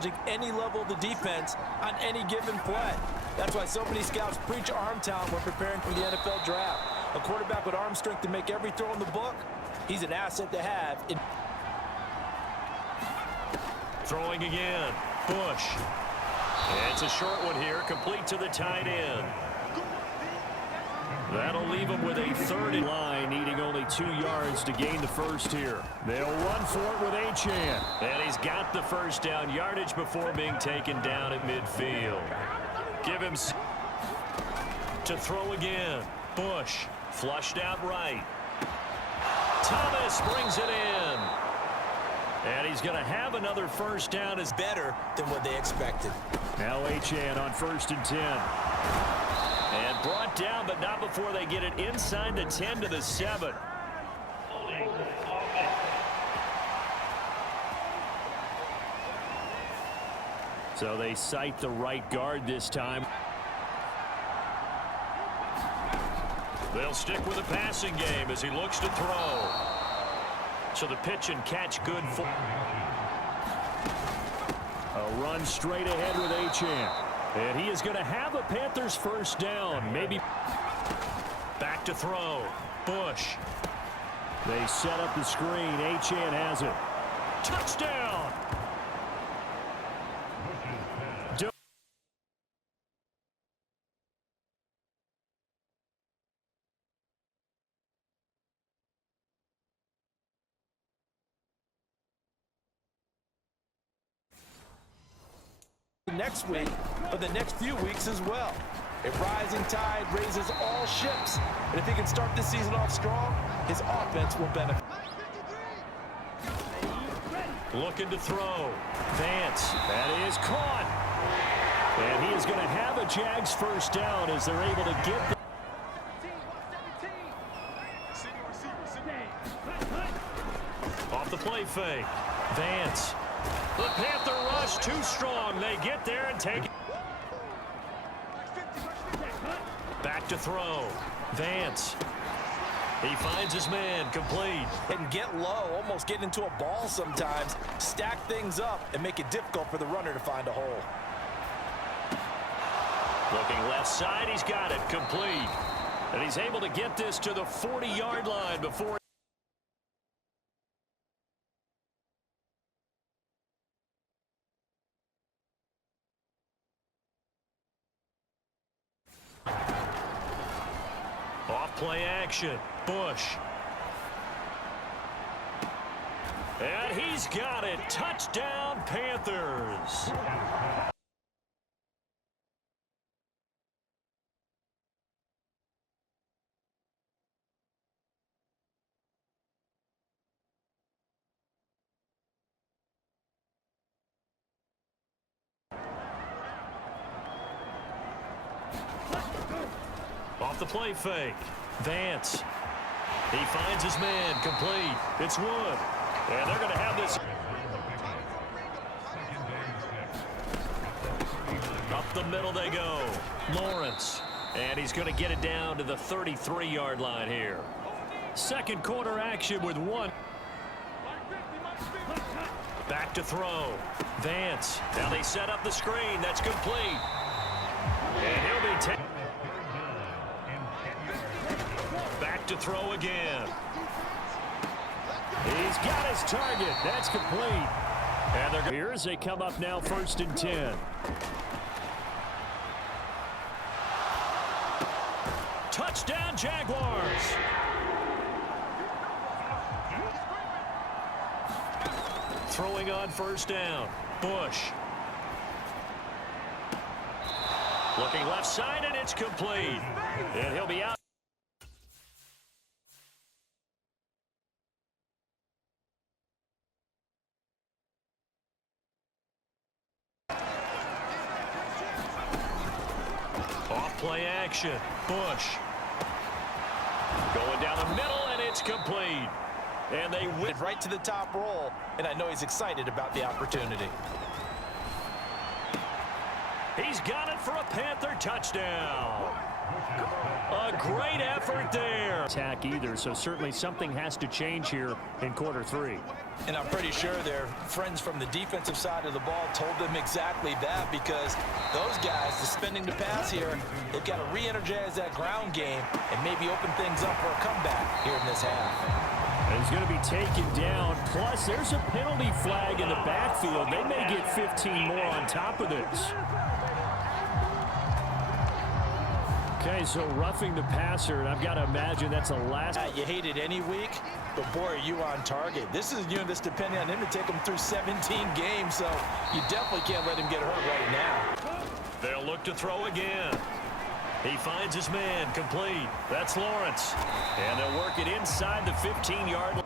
challenging any level of the defense on any given play. That's why so many scouts preach arm talent when preparing for the NFL draft. A quarterback with arm strength to make every throw in the book, he's an asset to have. Throwing again. Bush. It's a short one here, complete to the tight end. That'll leave him with a third and line, needing only 2 yards to gain the first here. They'll run for it with Achane. And he's got the first down yardage before being taken down at midfield. Give him to throw again. Bush flushed out right. Thomas brings it in. And he's going to have another first down. Is better than what they expected. Now Achane on 1st and 10. And brought down, but not before they get it inside the 10 to the 7. So they cite the right guard this time. They'll stick with the passing game as he looks to throw. So the pitch and catch good for a run straight ahead with Achane. And he is going to have a Panthers first down. Maybe back to throw. Bush. They set up the screen. Achane has it. Touchdown. Next week, but the next few weeks as well. A rising tide raises all ships, and if he can start this season off strong, his offense will benefit. Looking to throw. Vance. That is caught. And he is going to have a Jags first down as they're able to get the off the play fake. Vance. The Panther rush too strong. They get there and take it. Back to throw. Vance. He finds his man complete. And get low, almost get into a ball sometimes. Stack things up and make it difficult for the runner to find a hole. Looking left side, he's got it complete. And he's able to get this to the 40-yard line before. Off play action. Bush. And he's got it. Touchdown, Panthers. Off the play fake. Vance. He finds his man complete. It's Wood. And they're going to have this. Up the middle they go. Lawrence. And he's going to get it down to the 33-yard line here. Second quarter action with one. Back to throw. Vance. Now they set up the screen. That's complete. And he'll be taken. Back to throw again. He's got his target. That's complete. And they're here as they come up now 1st and 10. Touchdown, Jaguars. Throwing on first down. Bush. Looking left side, and it's complete. And he'll be out. Play action. Bush. Going down the middle, and it's complete. And they went right to the top roll, and I know he's excited about the opportunity. He's got it for a Panther touchdown. A great effort there. Attack either, so certainly something has to change here in quarter three. And I'm pretty sure their friends from the defensive side of the ball told them exactly that, because those guys, suspending the pass here, they've got to re-energize that ground game and maybe open things up for a comeback here in this half. And he's going to be taken down. Plus, there's a penalty flag in the backfield. They may get 15 more on top of this. Okay, so roughing the passer, and I've got to imagine that's a last. You hate it any week, but boy, are you on target. This is a unit that's depending on him to take him through 17 games, so you definitely can't let him get hurt right now. They'll look to throw again. He finds his man, complete. That's Lawrence. And they'll work it inside the 15-yard line.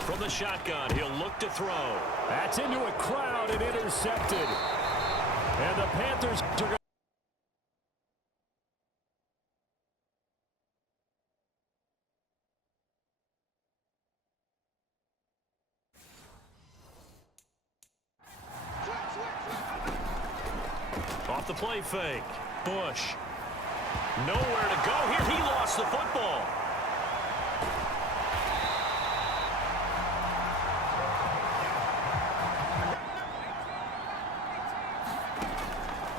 From the shotgun, he'll look to throw. That's into a crowd and intercepted. And the Panthers are going. Off the play fake. Bush. Nowhere to go here. He lost the football.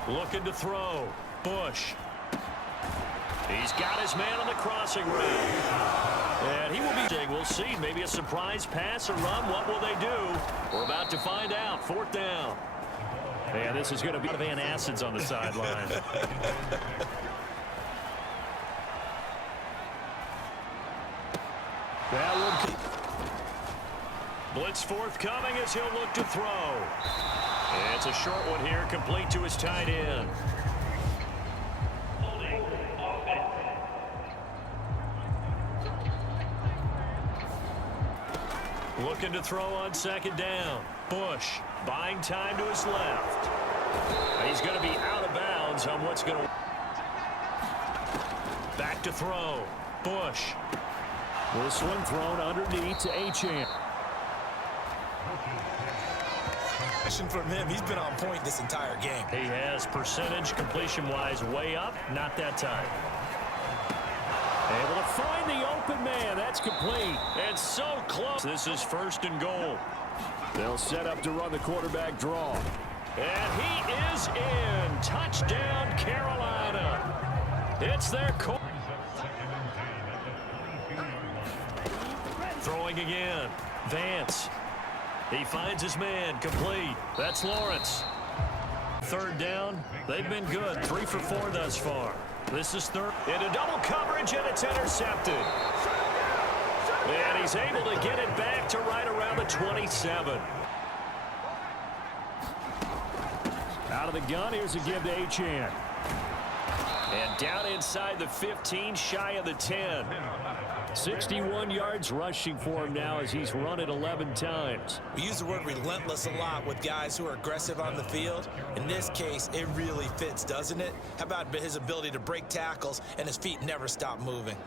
Looking to throw. Bush. He's got his man on the crossing route. And he will be. We'll see. Maybe a surprise pass or run. What will they do? We're about to find out. Fourth down. And this is going to be Van Acids on the sideline. Blitz forthcoming as he'll look to throw. It's a short one here, complete to his tight end. Looking to throw on second down. Bush buying time to his left. He's going to be out of bounds on what's going to. Back to throw. Bush. This one thrown underneath to Achane. From him, he's been on point this entire game. He has percentage completion-wise way up, not that time. Able to find the open man. That's complete. And so close. This is first and goal. They'll set up to run the quarterback draw. And he is in. Touchdown, Carolina. It's their core. Throwing again. Vance. He finds his man, complete. That's Lawrence. Third down. They've been good. 3 for 4 thus far. This is third. Into double coverage, and it's intercepted. And he's able to get it back to right around the 27. Out of the gun, here's a give to Achane. And down inside the 15, shy of the 10. 61 yards rushing for him now as he's run it 11 times. We use the word relentless a lot with guys who are aggressive on the field. In this case, it really fits, doesn't it? How about his ability to break tackles and his feet never stop moving?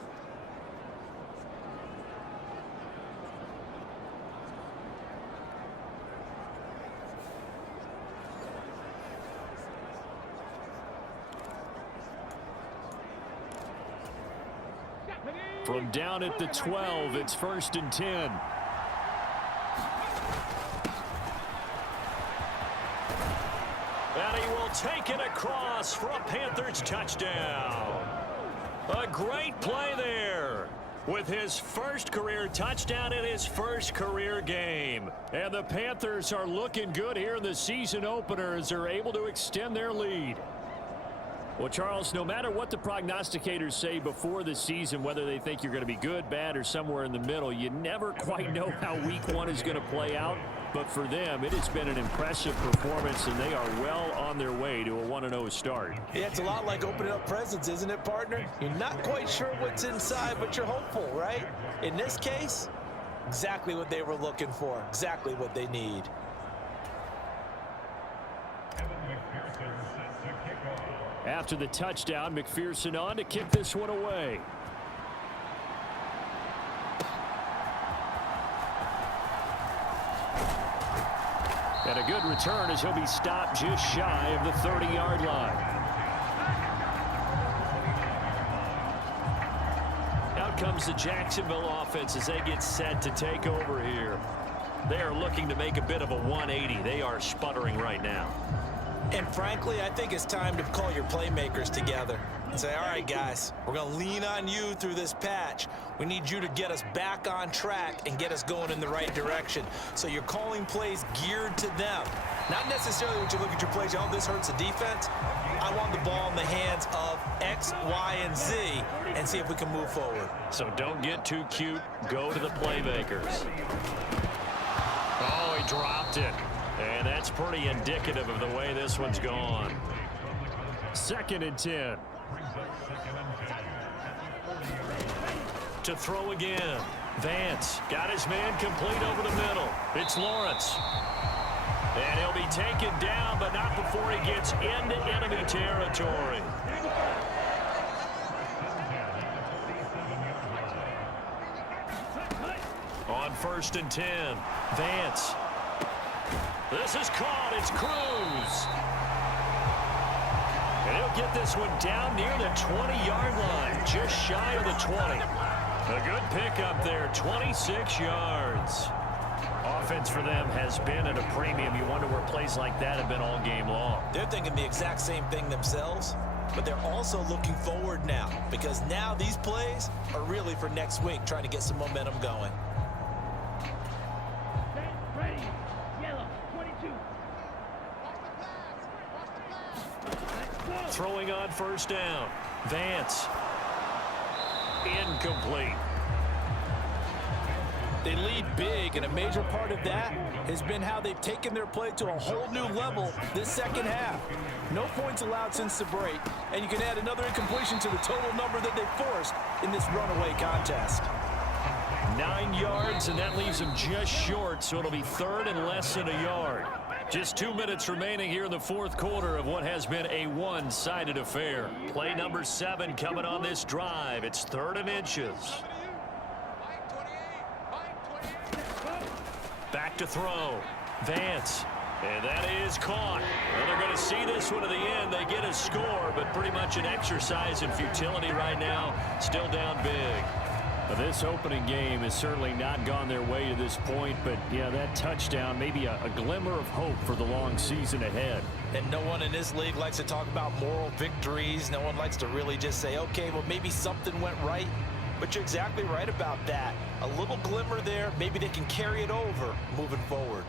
From down at the 12, it's first and 10. And he will take it across for a Panthers touchdown. A great play there with his first career touchdown in his first career game. And the Panthers are looking good here in the season opener as they're able to extend their lead. Well, Charles, no matter what the prognosticators say before the season, whether they think you're going to be good, bad, or somewhere in the middle, you never quite know how week one is going to play out. But for them, it has been an impressive performance, and they are well on their way to a 1-0 start. Yeah, it's a lot like opening up presents, isn't it, partner? You're not quite sure what's inside, but you're hopeful, right? In this case, exactly what they were looking for, exactly what they need. After the touchdown, McPherson on to kick this one away. And a good return as he'll be stopped just shy of the 30-yard line. comes the Jacksonville offense as they get set to take over here. They are looking to make a bit of a 180. They are sputtering right now. And frankly, I think it's time to call your playmakers together and say, all right, guys, we're going to lean on you through this patch. We need you to get us back on track and get us going in the right direction. So you're calling plays geared to them. Not necessarily when you look at your plays, oh, this hurts the defense. I want the ball in the hands of X, Y, and Z and see if we can move forward. So don't get too cute. Go to the playmakers. Oh, he dropped it. And that's pretty indicative of the way this one's gone. 2nd and 10. To throw again. Vance got his man complete over the middle. It's Lawrence. And he'll be taken down, but not before he gets into enemy territory. On 1st and 10, Vance. This is caught. It's Cruz. And he'll get this one down near the 20-yard line, just shy of the 20. A good pickup there, 26 yards. Offense for them has been at a premium. You wonder where plays like that have been all game long. They're thinking the exact same thing themselves, but they're also looking forward now because now these plays are really for next week, trying to get some momentum going. Throwing on 1st down. Vance. Incomplete. They lead big, and a major part of that has been how they've taken their play to a whole new level this second half. No points allowed since the break, and you can add another incompletion to the total number that they forced in this runaway contest. 9 yards, and that leaves them just short, so it'll be 3rd and less than a yard. Just 2 minutes remaining here in the 4th quarter of what has been a one-sided affair. Play number 7 coming on this drive. It's 3rd and inches. Back to throw. Vance. And that is caught. Well, they're going to see this one to the end. They get a score, but pretty much an exercise in futility right now. Still down big. This opening game has certainly not gone their way to this point, but yeah, that touchdown, maybe a glimmer of hope for the long season ahead. And no one in this league likes to talk about moral victories. No one likes to really just say, okay, well, maybe something went right. But you're exactly right about that. A little glimmer there. Maybe they can carry it over moving forward.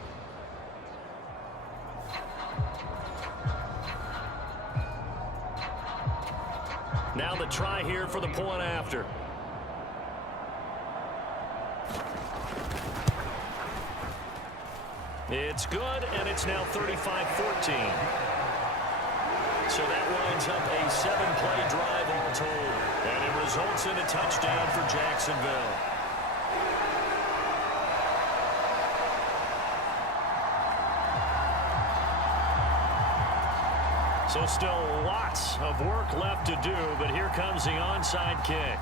Now the try here for the point after. It's good, and it's now 35-14. So that winds up a 7-play drive all told. And it results in a touchdown for Jacksonville. So still lots of work left to do, but here comes the onside kick.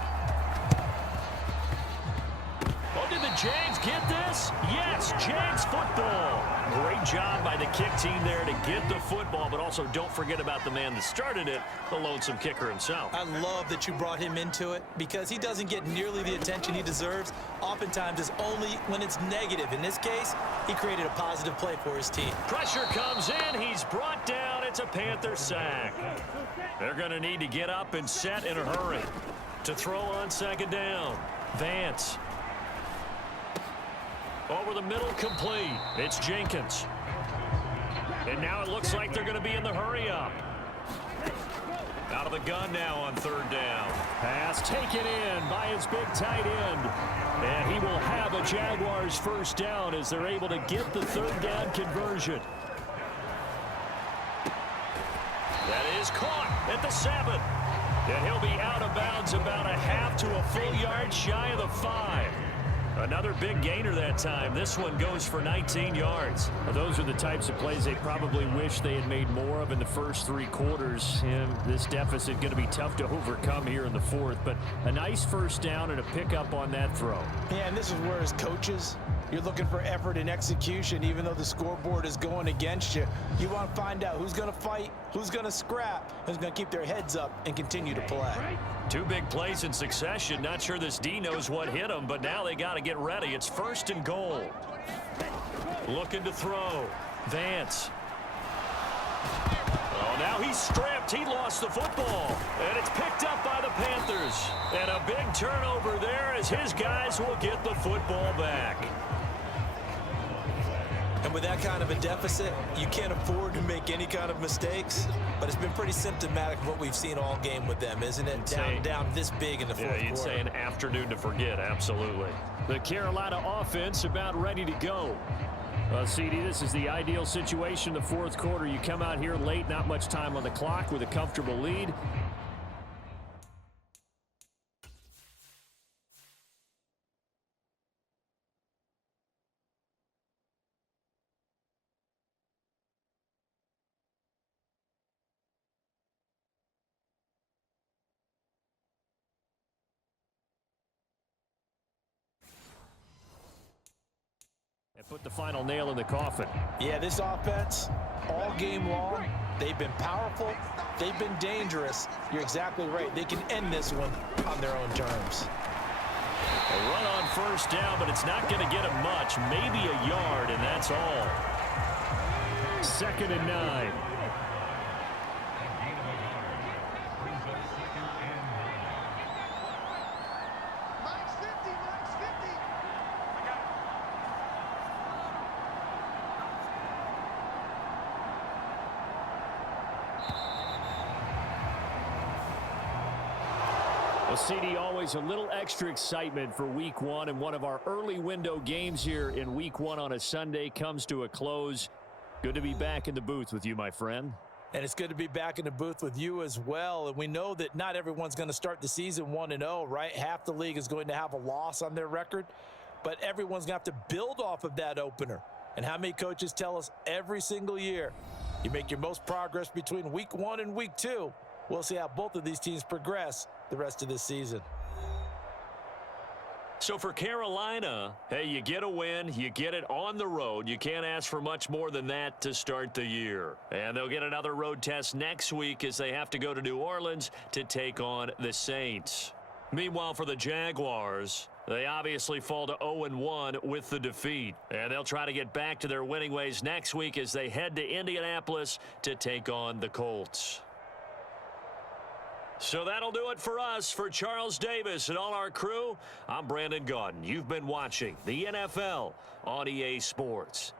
Oh, did the Jags get this? Yes, Jags football. Great job by the kick team there to get the football, but also don't forget about the man that started it, the lonesome kicker himself. I love that you brought him into it because he doesn't get nearly the attention he deserves. Oftentimes it's only when it's negative. In this case, he created a positive play for his team. Pressure comes in. He's brought down. It's a Panther sack. They're going to need to get up and set in a hurry. To throw on 2nd down. Vance. Over the middle, complete. It's Jenkins. And now it looks like they're going to be in the hurry up. Out of the gun now on 3rd down. Pass taken in by his big tight end. And he will have a Jaguars 1st down as they're able to get the 3rd down conversion. That is caught at the 7. And he'll be out of bounds about a half to a full yard shy of the 5. Another big gainer that time. This one goes for 19 yards. Well, those are the types of plays they probably wish they had made more of in the first 3 quarters. And this deficit going to be tough to overcome here in the 4th. But a nice 1st down and a pickup on that throw. Yeah, and this is where as coaches, You're looking for effort and execution, even though the scoreboard is going against you. You want to find out who's going to fight, who's going to scrap, who's going to keep their heads up and continue to play. Two big plays in succession. Not sure this D knows what hit him, but now they got to get ready. It's 1st and goal. Looking to throw. Vance. Oh, now he's stripped. He lost the football. And it's picked up by the Panthers. And a big turnover there as his guys will get the football back. And with that kind of a deficit, you can't afford to make any kind of mistakes. But it's been pretty symptomatic of what we've seen all game with them, isn't it? Down this big in the fourth quarter. You'd say an afternoon to forget, absolutely. The Carolina offense about ready to go. CD, this is the ideal situation in the fourth quarter. You come out here late, not much time on the clock with a comfortable lead. And put the final nail in the coffin. Yeah, this offense, all game long, they've been powerful, they've been dangerous. You're exactly right. They can end this one on their own terms. A run on 1st down, but it's not going to get him much. Maybe a yard, and that's all. 2nd and 9. Well, CD, always a little extra excitement for week 1, and one of our early window games here in week 1 on a Sunday comes to a close. Good to be back in the booth with you, my friend. And it's good to be back in the booth with you as well. And we know that not everyone's going to start the season 1-0, right? Half the league is going to have a loss on their record, but everyone's going to have to build off of that opener. And how many coaches tell us every single year, you make your most progress between week 1 and week 2. We'll see how both of these teams progress the rest of this season. So for Carolina, hey, you get a win, you get it on the road. You can't ask for much more than that to start the year. And they'll get another road test next week as they have to go to New Orleans to take on the Saints. Meanwhile, for the Jaguars, they obviously fall to 0-1 with the defeat. And they'll try to get back to their winning ways next week as they head to Indianapolis to take on the Colts. So that'll do it for us. For Charles Davis and all our crew, I'm Brandon Gaudin. You've been watching the NFL on EA Sports.